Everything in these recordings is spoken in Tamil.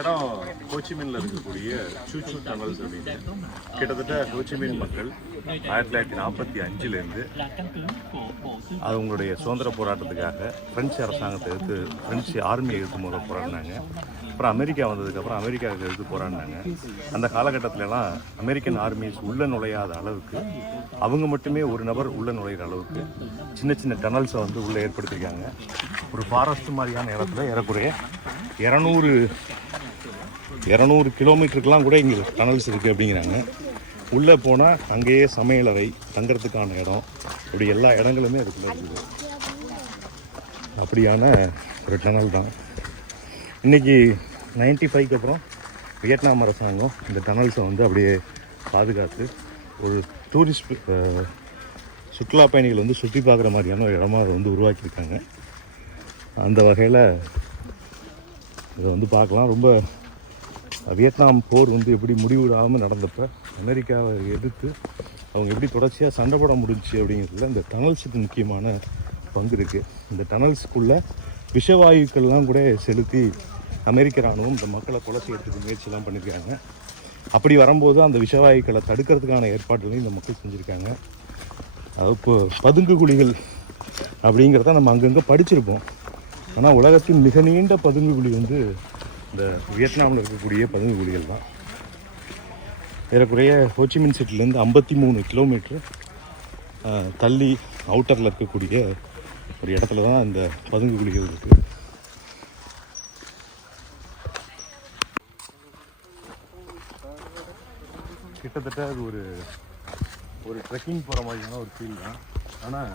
இடம் ஹோச்சிமின்ல இருக்கக்கூடிய சூச்சு டனல்ஸ் அப்படின்னு கிட்டத்தட்ட ஹோச்சிமின் மக்கள் 1945 அவங்களுடைய சுதந்திர போராட்டத்துக்காக பிரெஞ்சு அரசாங்கத்தை எதிர்த்து பிரெஞ்சு ஆர்மியை எதிர்த்து முதல்ல போராடினாங்க. அப்புறம் அமெரிக்கா வந்ததுக்கப்புறம் அமெரிக்காவுக்கு எதிர்த்து போராடினாங்க. அந்த காலகட்டத்திலலாம் அமெரிக்கன் ஆர்மிஸ் உள்ள நுழையாத அளவுக்கு அவங்க மட்டுமே ஒரு நபர் உள்ள நுழையிற அளவுக்கு சின்ன சின்ன டனல்ஸை உள்ளே ஏற்படுத்தியிருக்காங்க. ஒரு ஃபாரஸ்ட் மாதிரியான இடத்துல ஏறக்குறைய 200 கிலோமீட்டருக்கெலாம் கூட இங்கே டனல்ஸ் இருக்குது அப்படிங்கிறாங்க. உள்ளே போனால் அங்கேயே சமையலறை, தங்கிறதுக்கான இடம், இப்படி எல்லா இடங்களுமே அதுக்குள்ளே இருக்குது. அப்படியான ஒரு டனல் தான். இன்றைக்கி 95க்கு அப்புறம் வியட்நாம் அரசாங்கம் இந்த டனல்ஸை அப்படியே பாதுகாத்து ஒரு டூரிஸ்ட் சுற்றுலா பயணிகள் சுற்றி பார்க்குற மாதிரியான ஒரு இடமா அதை உருவாக்கியிருக்காங்க. அந்த வகையில் இதை பார்க்கலாம். ரொம்ப வியட்நாம் போர் எப்படி முடிவிடாமல் நடந்தப்போ அமெரிக்காவை எதிர்த்து அவங்க எப்படி தொடர்ச்சியாக சண்டை போட முடிஞ்சிச்சு அப்படிங்கிறதுல இந்த டனல்ஸுக்கு முக்கியமான பங்கு இருக்குது. இந்த டனல்ஸுக்குள்ளே விஷவாயுக்கள்லாம் கூட செலுத்தி அமெரிக்க இராணுவம் இந்த மக்களை கொலை செய்யறதுக்கு முயற்சியெல்லாம் பண்ணியிருக்காங்க. அப்படி வரும்போது அந்த விஷவாயுக்களை தடுக்கிறதுக்கான ஏற்பாடுகளையும் இந்த மக்கள் செஞ்சுருக்காங்க. அது இப்போ பதுங்கு குழிகள் அப்படிங்கிறத நம்ம அங்கங்கே படிச்சிருப்போம். ஆனால் உலகத்தின் மிக நீண்ட பதுங்கு குழி இந்த வியட்நாமில் இருக்கக்கூடிய பதுங்கு குழிகள் தான். ஏறக்குறைய ஹோச்சிமின் சிட்டிலேருந்து 53 கிலோமீட்டர் தள்ளி அவுட்டரில் இருக்கக்கூடிய ஒரு இடத்துல தான் இந்த பதுங்கு குழிகள் இருக்குது. கிட்டத்தட்ட அது ஒரு ட்ரெக்கிங் போகிற மாதிரியான ஒரு ஃபீல் தான். ஆனால்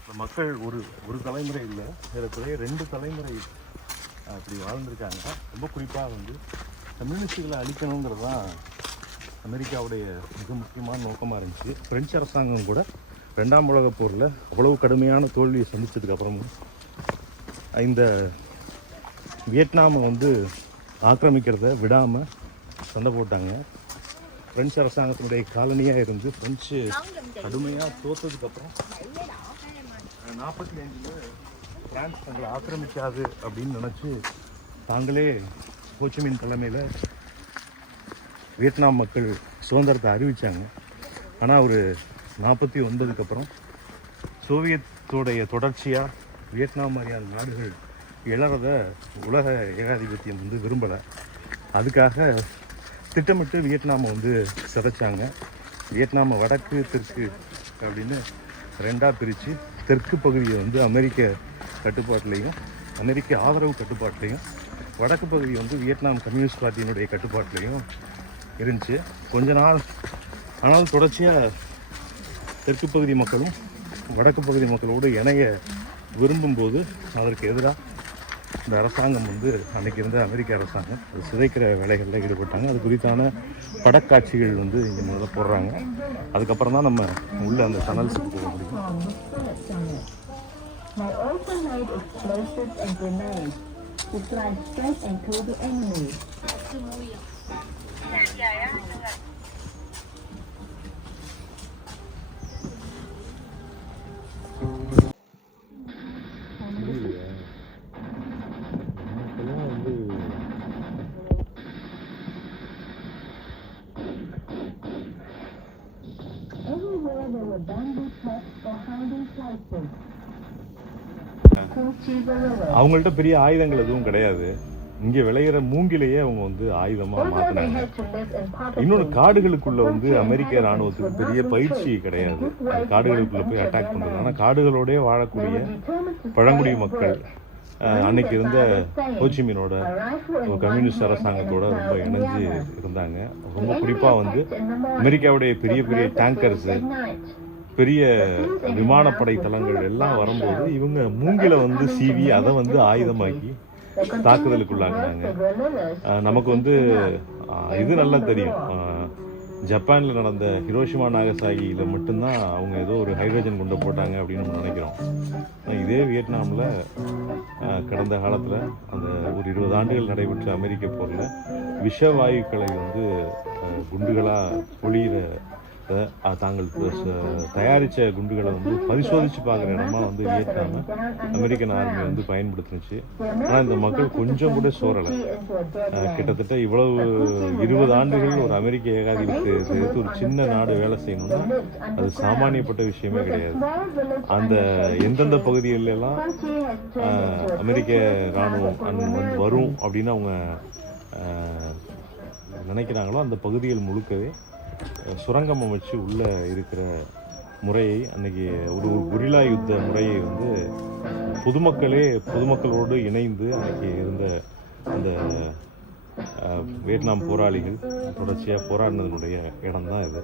இந்த மக்கள் ஒரு தலைமுறை இல்லை, ஏறக்குறைய 2 தலைமுறை அப்படி வாழ்ந்துருக்காங்க. ரொம்ப குறிப்பாக கம்யூனிஸ்டுகளை அழிக்கணுங்கிறது தான் அமெரிக்காவுடைய மிக முக்கியமான நோக்கமாக இருந்துச்சு. பிரெஞ்சு அரசாங்கம் கூட 2ஆம் உலகப் போரில் அவ்வளவு கடுமையான தோல்வியை சந்தித்ததுக்கப்புறமும் இந்த வியட்நாமை ஆக்கிரமிக்கிறத விடாமல் சண்டை போட்டாங்க. பிரெஞ்சு அரசாங்கத்தினுடைய காலனியாக இருந்து பிரெஞ்சு கடுமையாக தோற்றதுக்கப்புறம் 45 பிரான்ஸ் தங்களை ஆக்கிரமிக்காது அப்படின்னு நினச்சி தாங்களே ஹோச்சிமின் தலைமையில் வியட்நாம் மக்கள் சுதந்திரத்தை அறிவித்தாங்க. ஆனால் ஒரு 49க்கு அப்புறம் சோவியத்தோடைய தொடர்ச்சியாக வியட்நாம் மாதிரியான நாடுகள் எழறத உலக ஏகாதிபத்தியம் விரும்பலை. அதுக்காக திட்டமிட்டு வியட்நாமை சிதைச்சாங்க. வியட்நாமை வடக்கு தெற்கு அப்படின்னு 2ஆக பிரித்து தெற்கு பகுதியை அமெரிக்க கட்டுப்பாட்டிலையும் அமெரிக்க ஆதரவு கட்டுப்பாட்டிலையும், வடக்கு பகுதி வியட்நாம் கம்யூனிஸ்ட் பார்ட்டியினுடைய கட்டுப்பாட்டிலையும் இருந்துச்சு கொஞ்ச நாள். ஆனால் தொடர்ச்சியாக தெற்கு பகுதி மக்களும் வடக்கு பகுதி மக்களோடு இணைய விரும்பும்போது அதற்கு எதிராக இந்த அரசாங்கம் அன்றைக்கி இருந்த அமெரிக்க அரசாங்கம் சிதைக்கிற வேலைகளில் ஈடுபட்டாங்க. அது குறித்தான படக்காட்சிகள் இங்கே முதல்ல போடுறாங்க. அதுக்கப்புறம் தான் நம்ம உள்ள அந்த டனல்ஸுக்கு போக முடியும். அவங்கள்ட்ட பெரிய ஆயுதங்கள் எதுவும் கிடையாது. இங்கே விளையிற மூங்கிலேயே அவங்க ஆயுதமாக மாற்றினாங்க. இன்னொன்று, காடுகளுக்குள்ளே அமெரிக்க இராணுவத்துக்கு பெரிய பயிற்சி கிடையாது. காடுகளுக்குள்ளே போய் அட்டாக் பண்ணுறது. ஆனால் காடுகளோடே வாழக்கூடிய பழங்குடி மக்கள் அன்னைக்கு இருந்த ஹோச்சிமினோட கம்யூனிஸ்ட் அரசாங்கத்தோட ரொம்ப இணைஞ்சு இருந்தாங்க. ரொம்ப குறிப்பாக அமெரிக்காவுடைய பெரிய பெரிய டேங்கர்ஸு, பெரிய விமானப்படை தளங்கள் எல்லாம் வரும்போது இவங்க மூங்கில சீவி அதை ஆயுதமாக்கி தாக்குதலுக்குள்ளாங்கினாங்க. நமக்கு இது நல்லா தெரியும். ஜப்பானில் நடந்த ஹிரோஷிமா நாகசாகியில் மட்டும்தான் அவங்க ஏதோ ஒரு ஹைட்ரஜன் குண்டை போட்டாங்க அப்படின்னு நம்ம நினைக்கிறோம். இதே வியட்நாமில் கடந்த காலத்தில் அந்த ஒரு 20 ஆண்டுகள் நடைபெற்ற அமெரிக்க போரில் விஷவாயுக்களை குண்டுகளாக பொழியிற தாங்கள் தயாரித்த குண்டுகளை வந்து பரிசோதித்து பார்க்குற இடமா வந்து வியட்நாமை அமெரிக்கன் ஆர்மி வந்து பயன்படுத்துனுச்சு. ஆனால் இந்த மக்கள் கொஞ்சம் கூட சோறலை. கிட்டத்தட்ட இவ்வளவு 20 ஆண்டுகள் ஒரு அமெரிக்க ஏகாதிபத்தியத்தை எடுத்து ஒரு சின்ன நாடு வேலை செய்யணும்னா அது சாமானியப்பட்ட விஷயமே கிடையாது. அந்த எந்தெந்த பகுதிகளெல்லாம் அமெரிக்க இராணுவம் வந்து வரும் அப்படின்னு அவங்க நினைக்கிறாங்களோ அந்த பகுதிகள் முழுக்கவே சுரங்கம் அமைச்சு உள்ளே இருக்கிற முறையை அன்றைக்கி ஒரு குரில்லா யுத்த முறையை வந்து பொதுமக்களோடு இணைந்து அன்றைக்கி இருந்த அந்த வியட்நாம் போராளிகள் தொடர்ச்சியாக போராடினதனுடைய இடம்தான் இது.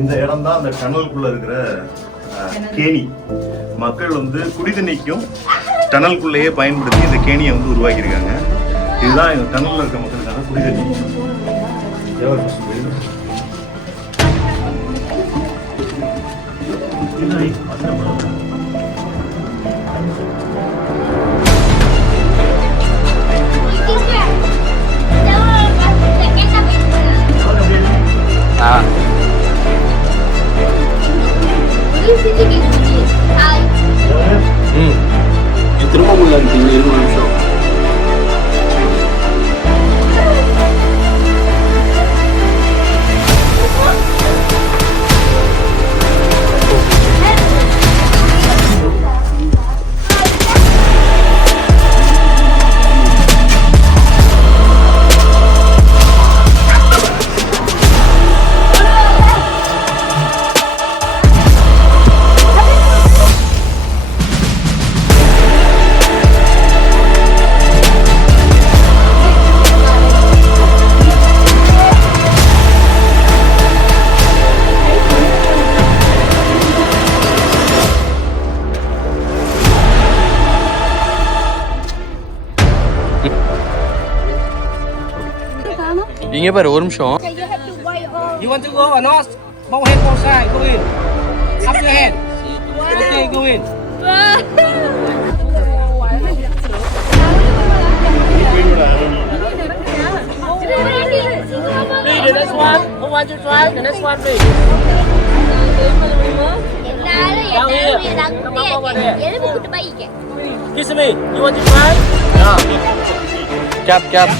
இந்த இடம் தான் அந்த டனலுக்குள்ள இருக்கிற கேணி. மக்கள் வந்து குடிதண்ணிக்கும் டனலுக்குள்ளேயே பயன்படுத்தி இந்த கேணியை வந்து உருவாக்கியிருக்காங்க. இதுதான் இந்த டனல்ல இருக்க மக்களுக்கான குடிதண்ணி. திரும்ப முடியல 20 நிமிஷம். இங்க பாரு ஒரு நிமிஷம். You want to go or not? Both hand both side, go in. Up your hand. Okay, go in. Please, the next one. Who wants to try? The next one, please. Down here. Come up over there. Kiss me. You want to try? Cap, cap.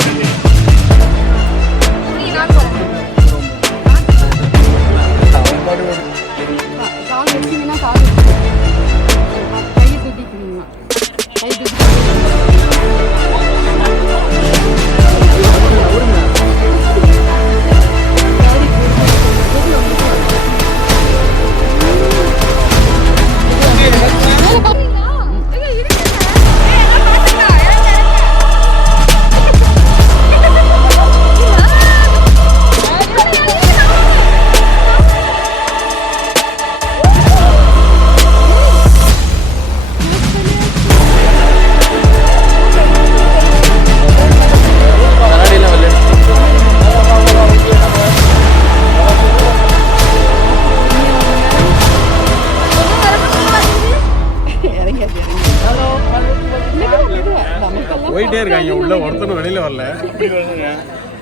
போயிட்டே இருக்காங்க உள்ள ஒருத்தனும் வெளியில வரல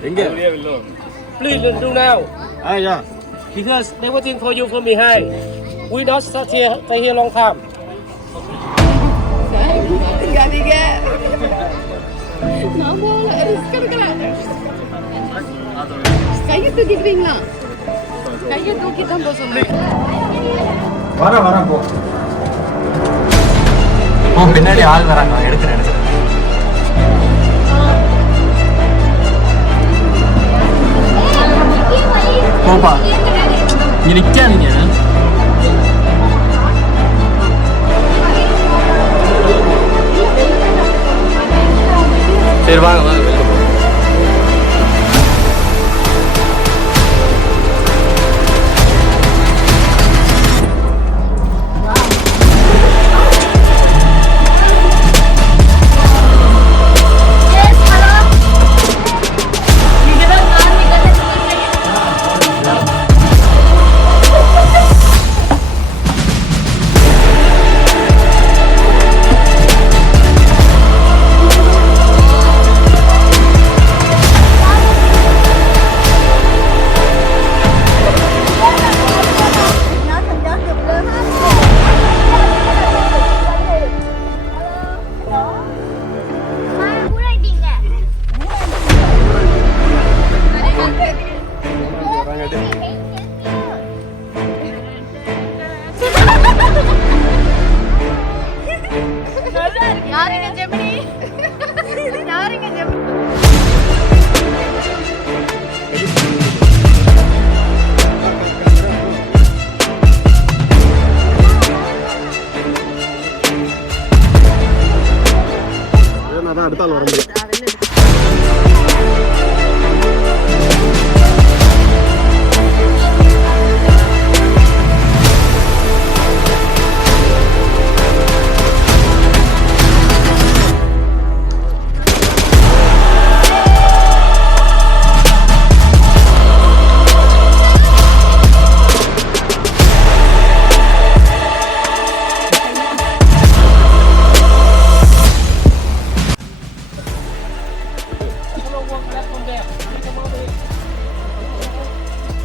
எங்க Please do now. Yeah Because they waiting for you from behind. We not stay here long time. Gantinya. Nggak boleh, harus sekarang. Kayaknya தூக்கிக்கிறீங்களா? கையை தூக்கி தான் போக சொன்னேன். வர போ பின்னாடி ஆள் வராங்க எடுக்கிறேன் போப்பா இங்க நிக்காதீங்க சரி வாங்க வாங்க வெளில போங்க. யாருங்க ஜெமினி? யாருங்க ஜெமினி? நான் அடுத்த ஆள் வர முடியும்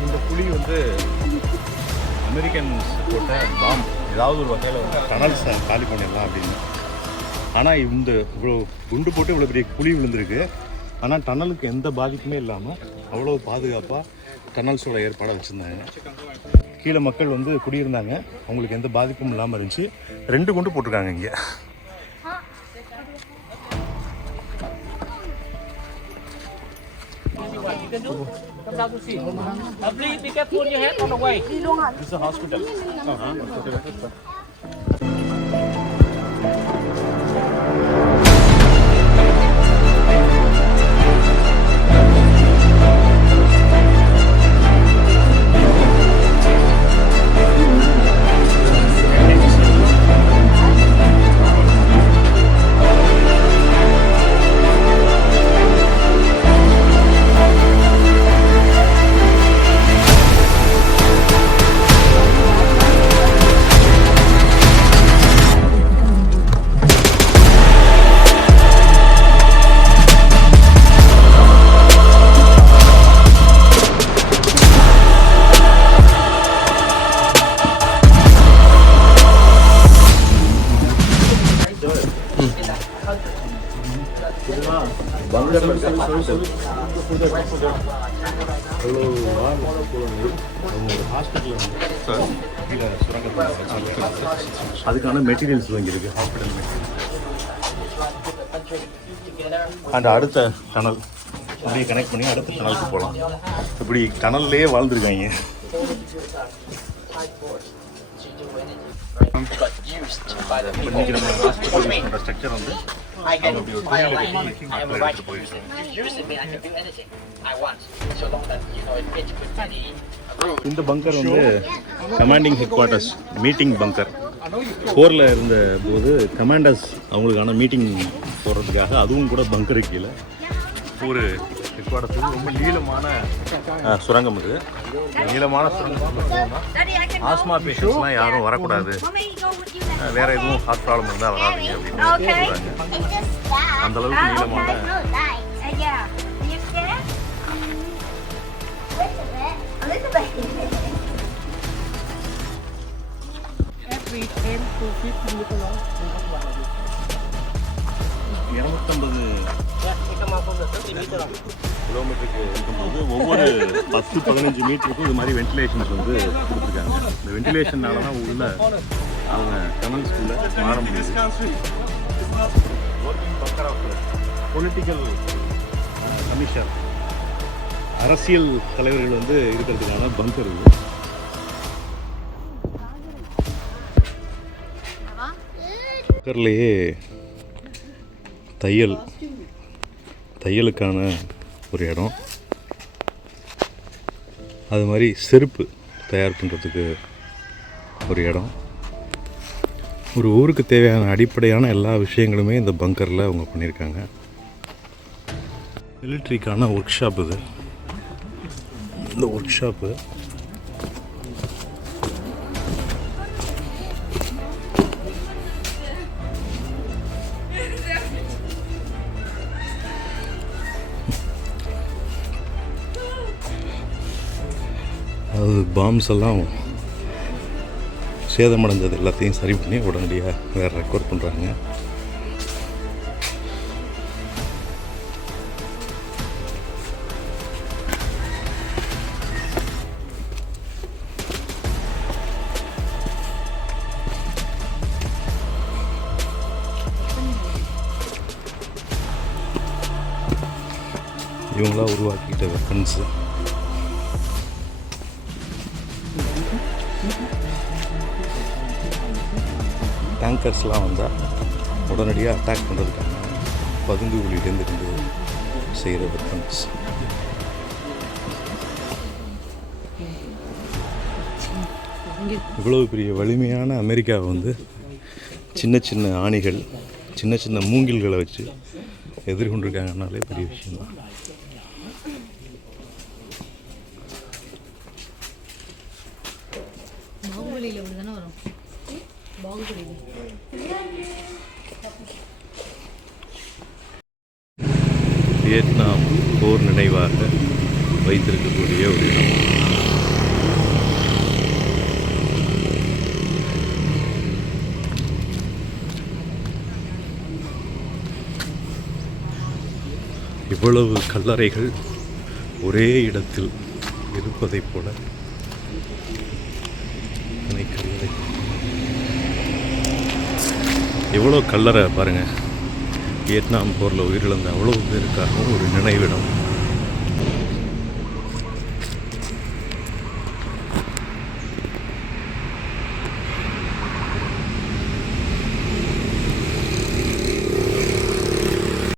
இந்த புலி வந்து அமெரிக்கன்ஸ் போட்ட பாம் ஏதாவது ஒரு வகையில் வந்து டனல்ஸை காலி பண்ணிடலாம் அப்படின்னு. ஆனால் இந்த இவ்வளோ குண்டு போட்டு இவ்வளோ பெரிய குழி விழுந்திருக்கு. ஆனால் டனலுக்கு எந்த பாதிப்புமே இல்லாமல் அவ்வளோ பாதுகாப்பாக டனல்ஸோட ஏற்பாடை வச்சுருந்தாங்க. கீழே மக்கள் வந்து குடியிருந்தாங்க, அவங்களுக்கு எந்த பாதிப்பும் இல்லாமல் இருந்துச்சு. 2 குண்டு போட்டிருக்காங்க இங்கே. You can do. Come down to see. Please be careful on your head on the way. This is a hospital. அதுக்கான மெட்டீரியல்ஸ் வாங்கியிருக்கு ஹாஸ்பிட்டல் அண்ட் அடுத்த டனல் அப்படியே கனெக்ட் பண்ணி அடுத்த டனலுக்கு போகலாம். இப்படி டனல்லையே வாழ்ந்துருக்காங்க. இன்னைக்கு நம்ம ஹாஸ்பிட்டல் யூஸ் பண்ணுற ஸ்ட்ரக்சர் வந்து இந்த பங்கர் வந்து கமாண்டிங் ஹெட் குவார்ட்டர்ஸ் மீட்டிங் பங்கர். 4ல் இருந்த போது கமாண்டர்ஸ் அவங்களுக்கான மீட்டிங் போடுறதுக்காக அதுவும் கூட பங்கரு கீழே ஒரு ஹெட் குவார்ட்டர்ஸ். ரொம்ப நீளமான சுரங்கம் இது. நீளமான சுரங்கம் ஆஸ்மா பேஷண்ட்ஸ்லாம் யாரும் வரக்கூடாது, வேறு எதுவும் ஹார்ட் ப்ராப்ளம் இருந்தால் வராதுங்க அப்படின்னு சொல்கிறாங்க. அந்த அளவுக்கு நீளமான Every 10 to 15 meter long. 250 Kita mampu betul 3 meter long. கிலோமீட்டருக்கு இருக்கும்போது ஒவ்வொரு 10-15 மீட்டருக்கும் இது மாதிரி வென்டிலேஷன்ஸ் வந்து கொடுத்துருக்காங்க. இந்த வென்டிலேஷனால தான் உள்ள அவங்க டனல்ஸ்குள்ளே மாற முடியுது. பொலிட்டிக்கல் கமிஷன் அரசியல் தலைவர்கள் வந்து இருக்கிறதுக்கான பங்கர் இது. பங்கர்லேயே தையலுக்கான ஒரு இடம், அது மாதிரி செருப்பு தயார் பண்ணுறதுக்கு ஒரு இடம், ஒரு ஊருக்கு தேவையான அடிப்படையான எல்லா விஷயங்களுமே இந்த பங்கரில் அவங்க பண்ணியிருக்காங்க. மிலிட்ரிக்கான ஒர்க் ஷாப் இது. இந்த ஒர்க் ஷாப்பு அது பாம்ஸ் எல்லாம் சேதமடைஞ்சது எல்லாத்தையும் சரி பண்ணி உடனடியாக வேறு ரெக்கவர் பண்ணுறாங்க. இவங்களாம் உருவாக்கிட்ட வெப்பன்ஸு. டேங்கர்ஸ்லாம் வந்தால் உடனடியாக அட்டாக் பண்ணுறதுக்கான பதுங்கு குழியிலேருந்து செய்கிற வெப்பன்ஸ். இவ்வளவு பெரிய வலிமையான அமெரிக்காவை வந்து சின்ன சின்ன ஆணிகள், சின்ன சின்ன மூங்கில்களை வச்சு எதிர்கொண்டிருக்காங்கனாலே பெரிய விஷயம்தான். வியட்நாம் போர் நினைவாக வைத்திருக்கக்கூடிய ஒரு இடம். இவ்வளவு கல்லறைகள் ஒரே இடத்தில் இருப்பதைப் போல நினைக்கிறது. எவ்வளோ கல்லறை பாருங்கள். வியட்நாம் போரில் உயிரிழந்த அவ்வளோ பேருக்காகவும் ஒரு நினைவிடம்.